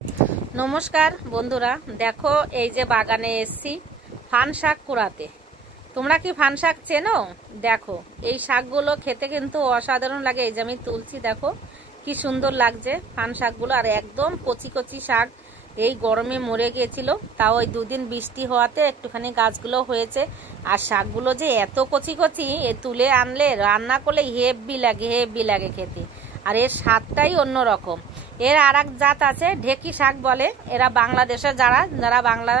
নমস্কার বন্ধুরা, দেখো এই যে বাগানে এসেছি ফান শাক কুড়াতে। তোমরা কি ফান শাক চেনো? দেখো এই শাকগুলো খেতে কিন্তু অসাধারণ লাগে। এই যে আমি তুলছি, দেখো কি সুন্দর লাগছে ফান শাকগুলো। আর একদম কচি কচি শাক, এই গরমে মরে গিয়েছিল, তাও ওই দুদিন বৃষ্টি হওয়াতে একটুখানি গাছগুলো হয়েছে। আর শাকগুলো যে এত কচি কচি, এ তুলে আনলে রান্না করলে হেভি লাগে খেতে। আর এর স্বাদটাই অন্যরকম। এর আর এক জাত আছে, ঢেকি শাক বলে। এরা বাংলাদেশে যারা বাংলা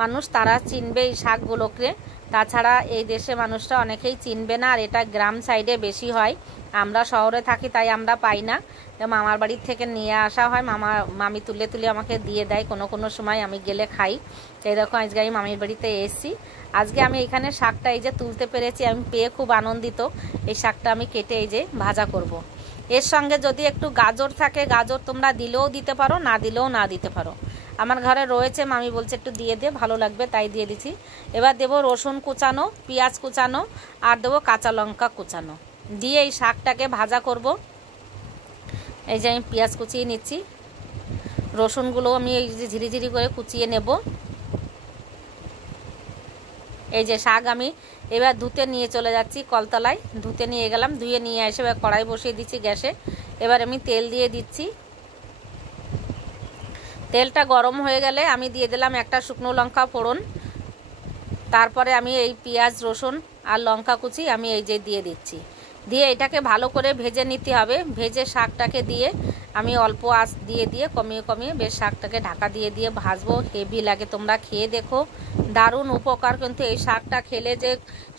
মানুষ তারা চিনবে এই শাকগুলোকে, তাছাড়া এই দেশে মানুষরা অনেকেই চিনবে না। আর এটা গ্রাম সাইডে বেশি হয়, আমরা শহরে থাকি তাই আমরা পাই না। মামার বাড়ির থেকে নিয়ে আসা হয়, মামি তুলে আমাকে দিয়ে দেয়। কোনো সময় আমি গেলে খাই। এই দেখো আজকে আমি মামির বাড়িতে এসেছি। আজকে আমি এখানে শাকটা এই যে তুলতে পেরেছি, আমি পেয়ে খুব আনন্দিত। এই শাকটা আমি কেটে এই যে ভাজা করব। এর সঙ্গে যদি একটু গাজর থাকে, গাজর তোমরা দিলেও দিতে পারো, না দিলেও না দিতে পারো। আমার ঘরে রয়েছে, মামি বলছে একটু দিয়ে দে, ভালো লাগবে তাই দিয়ে দিচ্ছি। এবার দেবো রসুন কুচানো, পেঁয়াজ কুচানো, আর দেবো কাঁচা লঙ্কা কুচানো, দিয়ে এই শাকটাকে ভাজা করব। এই যে আমি পেঁয়াজ কুচিয়ে নিচ্ছি, রসুনগুলো আমি এই যে ঝিরিঝিরি করে কুচিয়ে নেব। এই যে শাক আমি এবার ধুতে নিয়ে চলে যাচ্ছি কলতলায়, ধুতে নিয়ে গেলাম, ধুয়ে নিয়ে এসে এবার কড়াই বসিয়ে দিচ্ছি গ্যাসে। এবার আমি তেল দিয়ে দিচ্ছি। তেলটা গরম হয়ে গেলে আমি দিয়ে দিলাম একটা শুকনো লঙ্কা ফোড়ন। তারপরে আমি এই পেঁয়াজ রসুন আর লঙ্কা কুচি আমি এই যে দিয়ে দিচ্ছি। দিয়ে এটাকে ভালো করে ভেজে নিতে হবে। ভেজে শাকটাকে দিয়ে আমি অল্প আঁচ দিয়ে কমিয়ে বেশ শাকটাকে ঢাকা দিয়ে ভাজবো। হেভি লাগে, তোমরা খেয়ে দেখো, দারুণ উপকার। কিন্তু এই শাকটা খেলে যে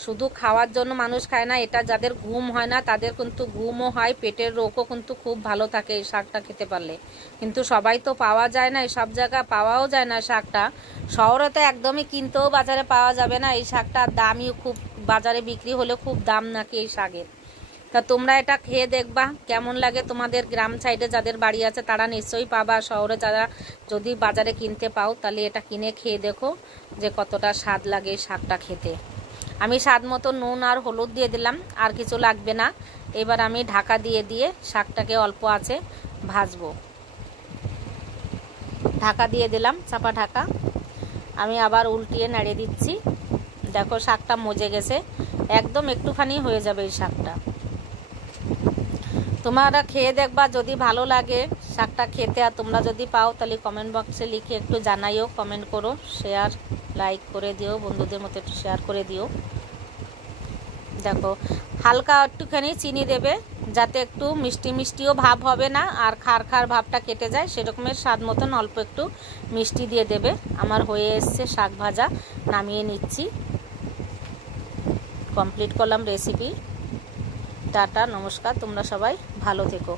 শুধু খাওয়ার জন্য মানুষ খায় না, এটা যাদের ঘুম হয় না তাদের কিন্তু ঘুমও হয়, পেটের রোগও কিন্তু খুব ভালো থাকে এই শাকটা খেতে পারলে। কিন্তু সবাই তো পাওয়া যায় না, এই সব জায়গায় পাওয়াও যায় না শাকটা। শহরে তো একদমই কিনতেও বাজারে পাওয়া যাবে না এই শাকটার, দামই খুব, বাজারে বিক্রি হলে খুব দাম নাকি এই শাকের। তা তোমরা এটা খেয়ে দেখবা কেমন লাগে। তোমাদের গ্রাম সাইডে যাদের বাড়ি আছে তারা নিশ্চয়ই পাবা, শহরে যারা যদি বাজারে কিনতে পাও তাহলে এটা কিনে খেয়ে দেখো যে কতটা স্বাদ লাগে এই শাকটা খেতে। আমি স্বাদ মতো নুন আর হলুদ দিয়ে দিলাম, আর কিছু লাগবে না। এবার আমি ঢাকা দিয়ে শাকটাকে অল্প আছে ভাজবো। ঢাকা দিয়ে দিলাম, চাপা ঢাকা। আমি আবার উল্টিয়ে নাড়িয়ে দিচ্ছি। দেখো শাকটা মজে গেছে, একদম একটুখানি হয়ে যাবে এই শাকটা। তোমরা খেয়ে দেখবা, যদি ভালো লাগে শাকটা খেতে, আর তোমরা যদি পাও তাহলে কমেন্ট বক্সে লিখে একটু জানাইও, কমেন্ট করো, শেয়ার লাইক করে দিও, বন্ধুদের মতো একটু শেয়ার করে দিও। দেখো হালকা একটুখানি চিনি দেবে, যাতে একটু মিষ্টিও ভাব হবে না, আর খার ভাবটা কেটে যায়, সেরকমের স্বাদ মতন অল্প একটু মিষ্টি দিয়ে দেবে। আমার হয়ে এসছে শাক ভাজা, নামিয়ে নিচ্ছি। কমপ্লিট করলাম রেসিপি। টাটা, নমস্কার, তোমরা সবাই ভালো থেকো।